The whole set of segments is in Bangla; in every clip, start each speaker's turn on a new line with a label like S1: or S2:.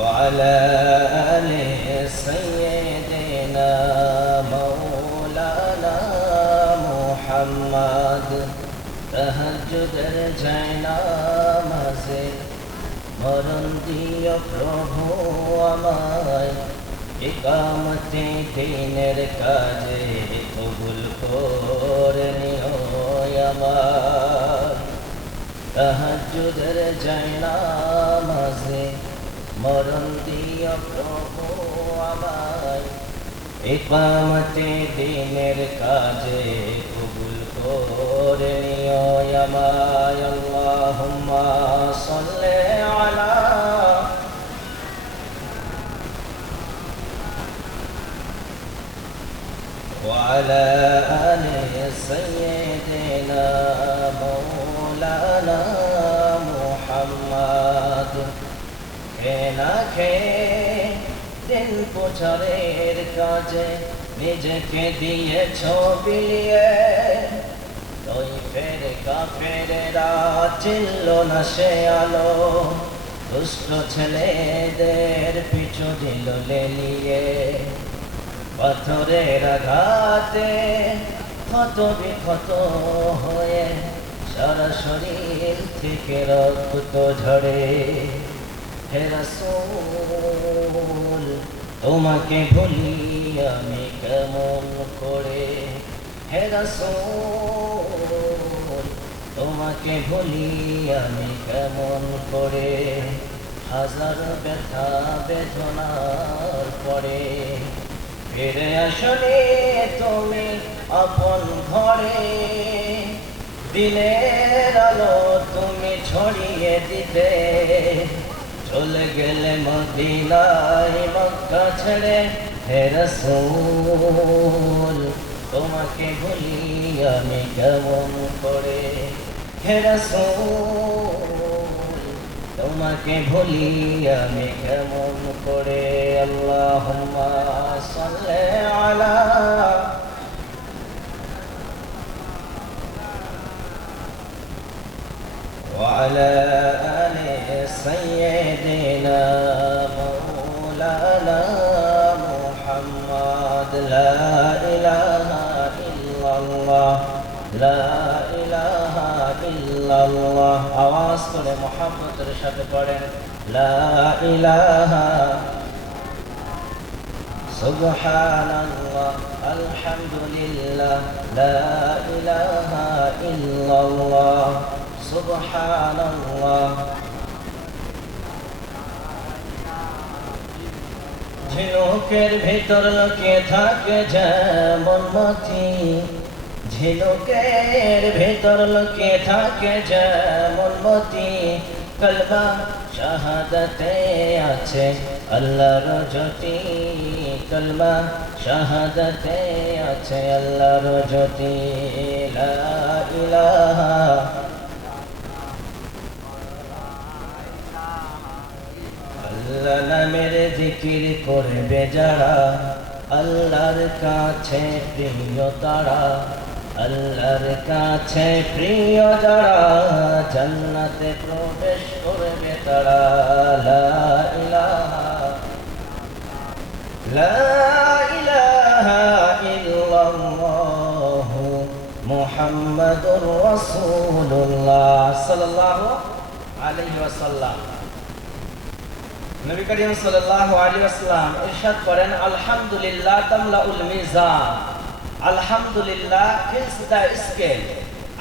S1: وعلى آل سيدنا مولانا محمد تهجد جينا مزيد মরণ দিও প্রভু আমায় একামতে দিনের কাজে কবুল করে নিও আমার তাহাজ্জুদের জায়না মাঝে মরণ দিও প্রভু আমায় একামতে দিনের কাজে কবুল করে নিও আমায় আল্লাহুম্মা সাল্লি আলা وعلى آل سيدنا مولانا محمد খেনা খেয়ে দিন প্রচারের কাজে নিজেকে দিয়ে ছবিয়ে ওই ফের কাফেরেরা চিনল না সে আলো। দুষ্ট ছেলেদের পিছু দিল লেলিয়ে। পাথরের আঘাতে ক্ষত বিক্ষত হয়ে সারা শরীর থেকে রক্ত ঝরে। হে তোমাকে ভুলি আমি কেমন করে? হে তোমাকে ভুলি আমি কেমন করে? হাজার ব্যথা বেদনার পরে ফিরে আসলে তুমি আপন ঘরে। দিনের আলো তুমি ছড়িয়ে দিতে। চলে গেলে মদিনায় মক্কা ছেড়ে হে রাসূল তোমাকে ভুলি আমি কেমন করে? হে রাসূল তোমাকে ভুলি আমি কেমন করে? আল্লাহুম্মা সাল্লি আলা وعلى آل سيدنا مولانا محمد لا إله إلا الله لا إله إلا الله আওয়াজ করে মোহাম্মদের সাথে পড়েন لا إله سبحان الله الحمد لله لا إله إلا الله سبحان الله ঝিনুকের ভিতর লোকে থাকে যেমন মতি ঝিনুকের ভিতর লোকে থাকে যেমন মতি কলমা শাহাদাতে আছে আল্লাহর জ্যোতি কলমা শাহাদাতে আছে আল্লাহর জ্যোতি লা ইলাহা আল্লাহ নামের জিকির করবে যারা, আল্লাহর কাছে প্রিয় তারা, আল্লাহর কাছে প্রিয় যারা, জান্নাতে প্রবেশ করবে তারা। লা ইলাহা লা ইলাহা ইল্লাল্লাহ মুহাম্মাদুর রাসূলুল্লাহ নবী করিম সাল্লাল্লাহু আলাইহি ওয়াসাল্লাম ইরশাদ করেন, আলহামদুলিল্লাহ তামলাউল মিজান। আলহামদুলিল্লাহ ফিলস দা স্কেল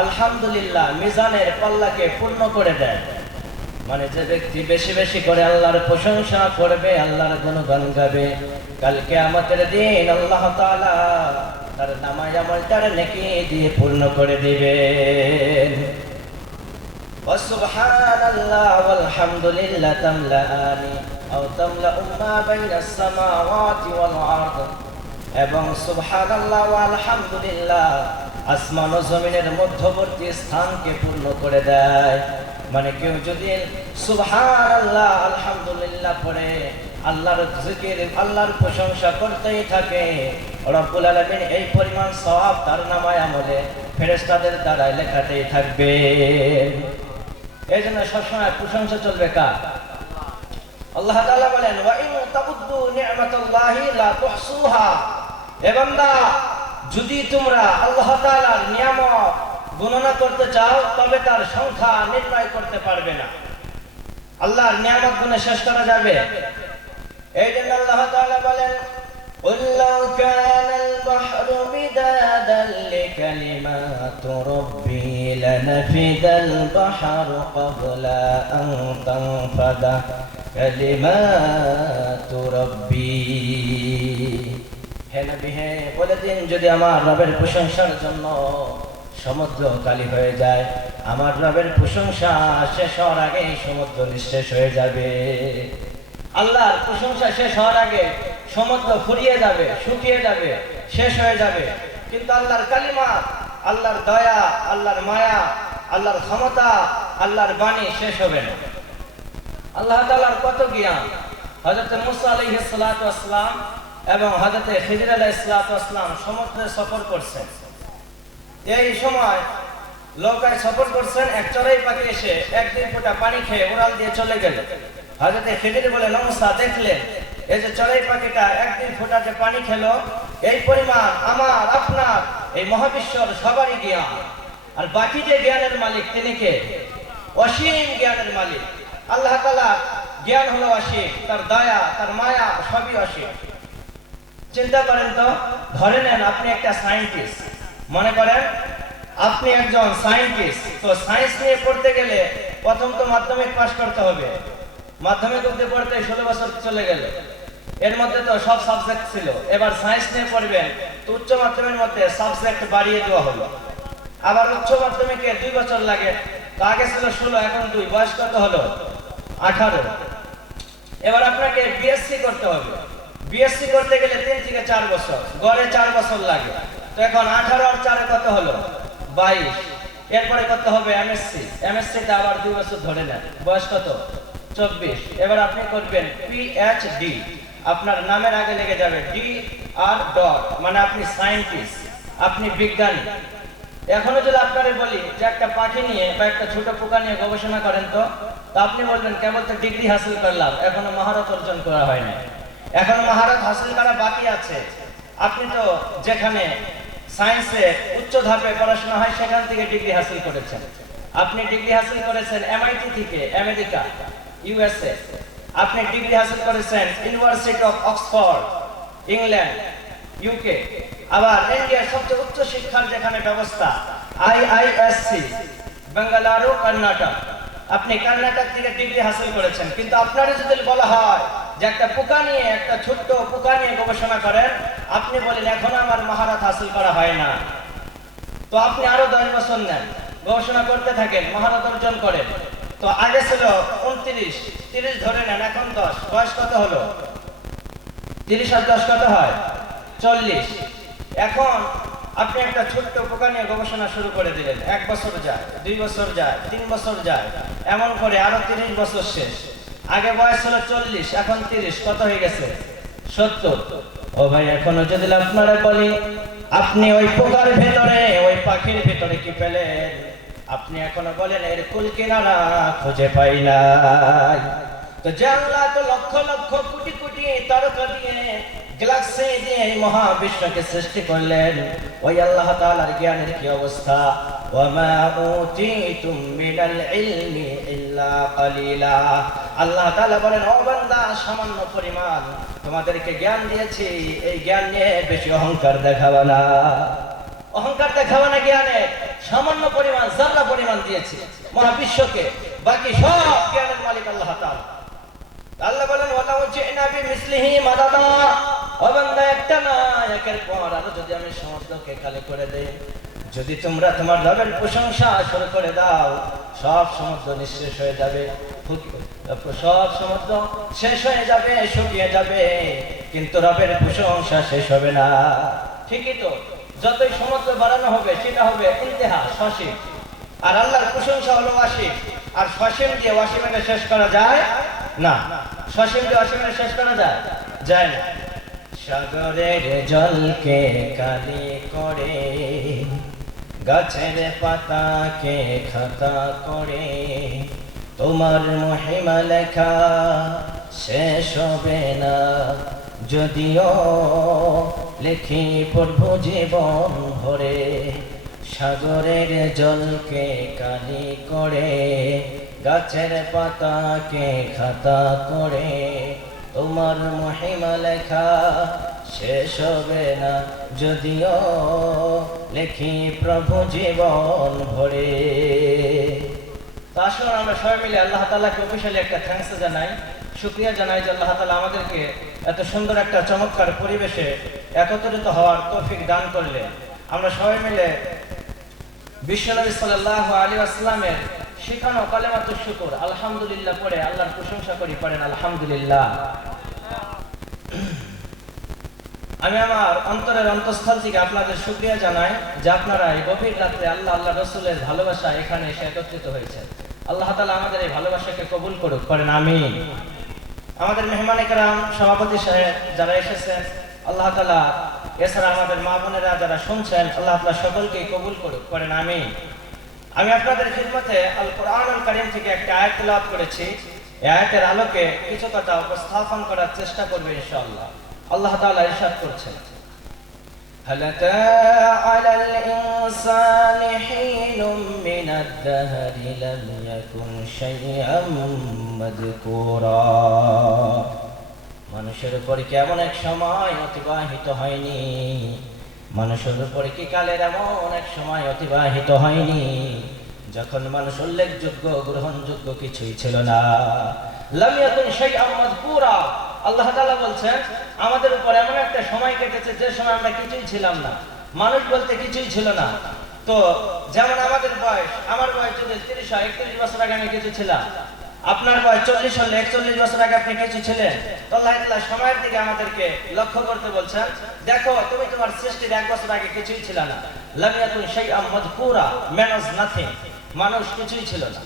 S1: আলহামদুলিল্লাহ, মিজানের পাল্লাকে পূর্ণ করে দেয়। মানে যে ব্যক্তি বেশি বেশি করে আল্লাহর প্রশংসা করবে, আল্লাহর গুণগান গাবে। কালকে আমাদের দিন আল্লাহ তাআলা তার নামায় আমলটার নেকি দিয়ে পূর্ণ করে দিবেন। وسبحان الله والحمد لله تملأان أو تملأ ما بين السماوات والأرض এবং সুবহানাল্লাহ ওয়া আলহামদুলিল্লাহ আসমান ও জমিনের মধ্যবর্তী স্থানকে পূর্ণ করে দেয় মানে কেউ যদি সুবহানাল্লাহ আলহামদুলিল্লাহ পড়ে আল্লাহর জিকির আল্লাহর প্রশংসা করতেই থাকে রব্বুল আলামিন এই পরিমাণ সওয়াব তার নামায় আমলে ফেরেশতাদের দ্বারা লেখাতেই থাকবে এই জন্য সবসময় প্রশংসা চলবে কার আল্লাহ তাআলা বলেন ওয়া ইন তাবুদ্দু নি'মাতাল্লাহি লা তুহসুহা হে বান্দা যদি তোমরা আল্লাহ তাআলার নিয়ামত গণনা করতে চাও তবে তার সংখ্যা নির্ণয় করতে পারবে না আল্লাহর নিয়ামত গুণে শেষ করা যাবে এই জন্য আল্লাহ তাআলা বলেন قل لو كان البحر مدادا لكلمات ربي لنفد البحر قبل أن تنفد كلمات ربي হে নবী হে বলে দিন যদি আমার রবের প্রশংসার জন্য সমুদ্র কালি হয়ে যায় আমার রবের প্রশংসা শেষ হওয়ার আগে সমুদ্র নিঃশেষ হয়ে যাবে আল্লাহর প্রশংসা শেষ হওয়ার আগে সমুদ্র ফুরিয়ে যাবে শুকিয়ে যাবে শেষ হয়ে যাবে কিন্তু আল্লাহর কালিমা আল্লাহর দয়া, আল্লাহর মায়া, আল্লাহর ক্ষমতা, আল্লাহর বাণী শেষ হবে না। আল্লাহ তাআলার কত জ্ঞান? হযরত মুসা সালাতু এবং হযরত খিজির আলাইহিস সালাতু সমুদ্রে সফর করছেন। এই সময় নৌকায় সফর করছেন, এক চড়াই পাখি এসে একদিন ফোঁটা পানি খেয়ে উড়াল দিয়ে চলে গেল। হযরত খিজির বলে নমসা দেখলেন? এই যে চড়াই পাখিটা একদিন ফোঁটাতে পানি খেলো, এই পরিমাণ আমার, আপনার এই মহাবিশ্বর সবারই জ্ঞান। আর বাকি যে জ্ঞানের মালিক, তিনি কে? অসীম জ্ঞানের মালিক। আল্লাহ জ্ঞান হলো অসীম, তার দয়া, তার মায়া, সবই অসীম। চিন্তা করেন তো, ধরে নেন আপনি একটা সায়েন্টিস্ট। মনে করেন, আপনি একজন সায়েন্টিস্ট। তো সায়েন্স নিয়ে পড়তে গেলে প্রথম তো মাধ্যমিক পাস করতে হবে। মাধ্যমিক অব্দি পড়তে ষোলো বছর চলে গেল। এর মধ্যে তো সব সাবজেক্ট ছিল। এবার সায়েন্স নিয়ে পড়বেন উচ্চ মাধ্যমিকের মধ্যে সাবজেক্ট বাড়িয়ে দেওয়া হলো। আবার উচ্চ মাধ্যমিকে দুই বছর লাগে আগে ছিল ষোলো, এখন দুই, বয়স কত হলো? আঠারো। এবার আপনাকে বিএসসি করতে হবে। বিএসসি করতে গেলে তিন থেকে চার বছর, গড়ে চার বছর লাগে। তো এখন আঠারো আর চারে কত হলো? বাইশ। এরপরে কত হবে? এমএসসি এমএসসি তে আবার দুই বছর ধরে নেন। বয়স কত? চব্বিশ। এবার আপনি করবেন পিএইচডি আপনার নামের আগে লেগে যাবে ডি আর ডট মানে আপনি সায়েন্টিস্ট আপনি বিজ্ঞানী। এখনও যদি আপনারে বলি যে একটা পাখি নিয়ে বা একটা ছোট পোকা নিয়ে গবেষণা করেন তো আপনি বলবেন, কেবল তো ডিগ্রি হাসিল করলাম, এখনও মহারত অর্জন করা হয়নি এখনও মহারত হাসিল করা বাকি আছে। আপনি তো যেখানে সায়েন্সে উচ্চ ধাপে পড়াশোনা হয়, সেখান থেকে ডিগ্রি হাসিল করেছেন। আপনি ডিগ্রি হাসিল করেছেন এমআইটি থেকে, আমেরিকা ইউএসএ আপনি ডিগ্রি হাসিল করেছেন university of Oxford England UK আবার ইন্ডিয়ার সবচেয়ে উচ্চ শিক্ষার যেখানে ব্যবস্থা আইআইএসসি বেঙ্গালুরু, কর্ণাটক। আপনি কর্ণাটক থেকে ডিগ্রি হাসিল করেছেন, কিন্তু আপনার যদি বলা হয় যে একটা পোকা নিয়ে, একটা ছোট্ট পোকা নিয়ে গবেষণা করেন, আপনি বলেন, এখন আমার মহারত হাসিল করা হয় না। তো আপনি আরও দশ বছর নেন, গবেষণা করতে থাকেন মহারত অর্জন করেন। তো আগে ছিল উনত্রিশ, তিরিশ ধরে নেন, এখন দশ। বয়স কত হলো? তিরিশ আর দশ কত হয়? চল্লিশ। এখন আপনি একটা ছোট্ট পোকা নিয়ে গবেষণা শুরু করে দিলেন। এক বছর যায়, দুই বছর যায়, তিন বছর যায়, এমন করে আরও তিরিশ বছর শেষ। আগে বয়স হলো চল্লিশ, এখন তিরিশ, কত হয়ে গেছে? সত্তর। ও ভাই, এখনও যদি আপনারা বলি, আপনি ওই পোকার ভেতরে, ওই পাখির ভেতরে কি পেলেন? আপনি এখনও বলেন, এর কুল কিনারা খুঁজে পাই নাই। লক্ষ লক্ষ কোটি কোটি তারকা দিয়ে গ্যালাক্সি দিয়ে এই মহাবিশ্বকে সৃষ্টি করলেন ওই আল্লাহ তাআলার জ্ঞানের কি অবস্থা ইলমি ইল্লা কালিলা আল্লাহ বলেন ও সামান্য পরিমাণ তোমাদেরকে জ্ঞান দিয়েছি। এই জ্ঞান নিয়ে বেশি অহংকার দেখাবা না। অহংকার দেখাবা না জ্ঞানে। সামান্য পরিমাণ জাররা পরিমাণ দিয়েছি। মহাবিশ্বকে। বাকি সব জ্ঞানের মালিক আল্লাহ তাআলা। আল্লাহ বলেন, ওয়ালাউ জিনা বিমিসলিহি মাদাদা। ও বান্দা, একটা না, একের পর যদি আমি সমুদ্রকে খালি করে দেই, যদি তোমরা তোমার রবের প্রশংসা শুরু করে দাও, সব সমুদ্র নিঃশেষ হয়ে যাবে। সব সমুদ্র শেষ হয়ে যাবে, শুকিয়ে যাবে, কিন্তু রবের প্রশংসা শেষ হবে না। ঠিকই তো, যতই সমুদ্র বাড়ানো হবে, সেটা হবে ইন্তেহা, সসীম। আর আল্লাহর প্রশংসা হলো ওয়াসিম। আর সসীম দিয়ে ওয়াসিমের শেষ করা যায় না সসীম দিয়ে ওয়াসিমের শেষ করা যায়? যায় না। সাগরের জলকে কালি করে, গাছের পাতাকে খাতা করে, তোমার মহিমা লেখা শেষ হবে না। যদিও লেখি প্রভু জীবন ভরে সাগরের জলকে কালি করে, গাছের পাতাকে খাতা করে। তোমার মহিমা লেখা শেষ হবে না যদিও লেখি প্রভু জীবন ভরে। তো আসুন আমরা সবাই মিলে আল্লাহ তালাকে অফিসিয়ালি একটা থ্যাঙ্কস জানাই। শুক্রিয়া জানাই যে আল্লাহ তালা আমাদেরকে এত সুন্দর একটা চমৎকার পরিবেশে একত্রিত হওয়ার তৌফিক দান করলে আমরা সবাই মিলে বিশ্বনবী আমি আমার অন্তরের অন্তঃস্থল থেকে আপনাদের শুক্রিয়া জানাই যে আপনারা এই গভীর রাত্রে আল্লাহ আল্লাহ রসুলের ভালোবাসা এখানে এসে একত্রিত হয়েছে আল্লাহ তালা আমাদের এই ভালোবাসাকে কবুল করুক করেন আমি আমাদের মেহমান একরাম সভাপতি সাহেব যারা এসেছেন, আল্লাহ তালা এছাড়া আমাদের মা বোনেরা যারা শুনছেন আল্লাহ তালা সকলকেই কবুল করুক করেন আমি আমি আপনাদের খিদমতে আল কোরআন আল কারিম থেকে একটা আয়াত লাভ করেছি এই আয়াতের আলোকে কিছু কথা উপস্থাপন করার চেষ্টা করবে ইনশাআল্লাহ আল্লাহ তাআলা ইরশাদ করছেন هل أتى على الإنسان حين من الدهر لم يكن شيئا مذكورا মানুষের উপর কেমন এক সময় অতিবাহিত হয়নি? মানুষের উপর কি কালের এমন এক সময় অতিবাহিত হয়নি? যখন মানুষ উল্লেখযোগ্য, গ্রহণযোগ্য কিছুই ছিল না। লাম ইয়াকুন শাইআম মাযকুরা। আল্লাহ তাআলা বলছেন, আমাদের উপর এমন একটা সময় কেটেছে যে সময় আমরা কিছুই ছিলাম না। মানুষ বলতে কিছুই ছিল না। তো যেমন আমাদের বয়স, আমার বয়স যদি তিরিশ একত্রিশ বছর আগে আমি কিছু ছিলাম। আপনার বয়স চল্লিশ হলে একচল্লিশ বছর আগে আপনি কিছু ছিলেন। আল্লাহ তাআলা সময়ের দিকে আমাদেরকে লক্ষ্য করতে বলছেন, দেখো, তুমি তোমার সৃষ্টির এক বছর আগে কিছুই ছিল না। লামিয়াতুন শাইআম মাযকুরা, ম্যান ওয়াজ নাথিং। মানুষ কিছুই ছিল না।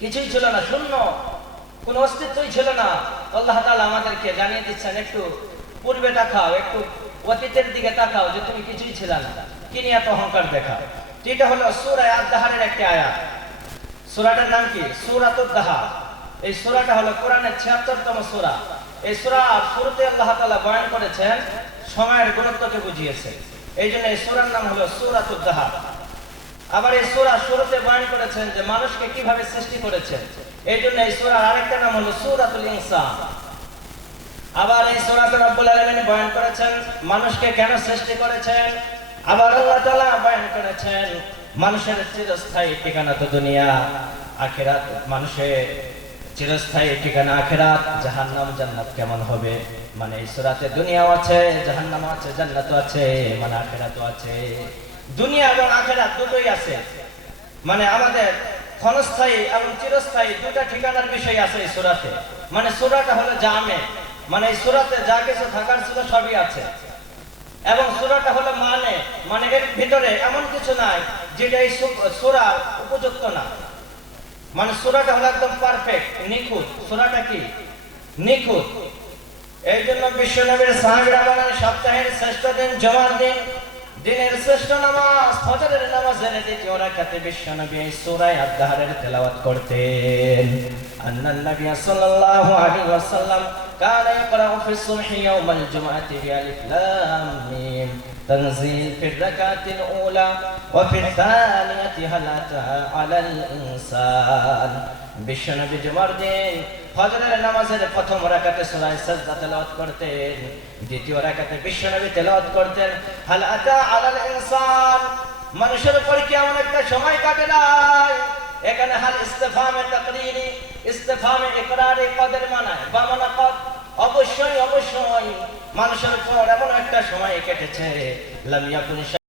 S1: কিছুই ছিল না, শূন্য। কোনো অস্তিত্বই ছিল না। আল্লাহ তাআলা আমাদেরকে জানিয়ে দিচ্ছেন, একটু পূর্বে তাকাও, একটু অতীতের দিকে তাকাও যে তুমি কিছুই ছিল না। কি নিয়ে এত অহংকার দেখা এটা হলো সূরা আদ-দাহারের একটি আয়াত। সূরাটার নাম কি? দাহার। এই সূরাটা হলো কোরআনের 76তম সূরা। এই সূরার শুরুতে আল্লাহ তাআলা বয়ান করেছেন, সময়ের গুরুত্বকে বুঝিয়েছে। এই জন্য এই সূরার নাম হলো দাহার। আবার এই সূরা শুরুতে বয়ান করেছেন যে মানুষকে কীভাবে সৃষ্টি করেছেন এই জন্য এই সূরার আরেকটা নাম হলো সূরাতুল ইনসান। আবার এই সূরাতে রব্বুল আলামিন বয়ান করেছেন, মানুষকে কেন সৃষ্টি করেছেন? আবার আল্লাহ তাআলা বয়ান করেছেন, মানুষের চিরস্থায়ী ঠিকানা তো দুনিয়া, আখিরাত মানুষের চিরস্থায়ী ঠিকানা আখিরাত, জাহান্নাম জান্নাত কেমন হবে? মানে সূরাতে দুনিয়াও আছে জাহান্নাম আছে, জান্নাতও আছে মানে আখিরাতও আছে। দুনিয়া এবং আখিরাত দুটোই আছে। মানে আমাদের ক্ষণস্থায়ী এবং চিরস্থায়ী দুটা ঠিকানার বিষয় আছে সূরাতে। মানে সূরাটা হলো জামে। মানে সূরাতে যা কিছু থাকার ছিল সবই আছে। এবং সূরাটা হলো মানে। মানে এর ভিতরে এমন কিছু নাই, যেটা এই সূরার উপযুক্ত না। মানে সূরাটা হলো একদম পারফেক্ট নিখুঁত। সূরাটা কি? নিখুঁত। এই জন্য বিশ্ব নবীর সাহাবিরা বলেন, সপ্তাহের শ্রেষ্ঠ দিন জমার দিন। দিনের শ্রেষ্ঠ নামাজ, ফজরের নামাজের দ্বিতীয় রাকাতে বিশ্ব নবী এই সূরা আদ-দাহরের তেলাওয়াত করতেন। আন্নান নবী সাল্লাল্লাহু আলাইহি ওয়াসাল্লাম كان يقرأ في الصبح يوم الجمعة بألف لام ميم تنزيل في الركعة الأولى وفي الثانية هل أتى على الإنسان বিশ্বনবী জুমার দিন ফজরের নামাজের প্রথম রাকাতে সূরা সাজদা তেলাওয়াত করতেন দ্বিতীয় রাকাতে বিশ্বনবী তেলাওয়াত করতেন হাল আতা আলাল ইনসান মানুষের উপর কি এমন একটা সময় কাটে নাই এখানে হাল ইস্তেফামে তাকরিরি ইস্তেফামে একরারে কদের মানায়। বা মানা পদ অবশ্যই অবশ্যই। মানুষের পর এমন একটা সময় কেটেছে। লাম ইয়াকুন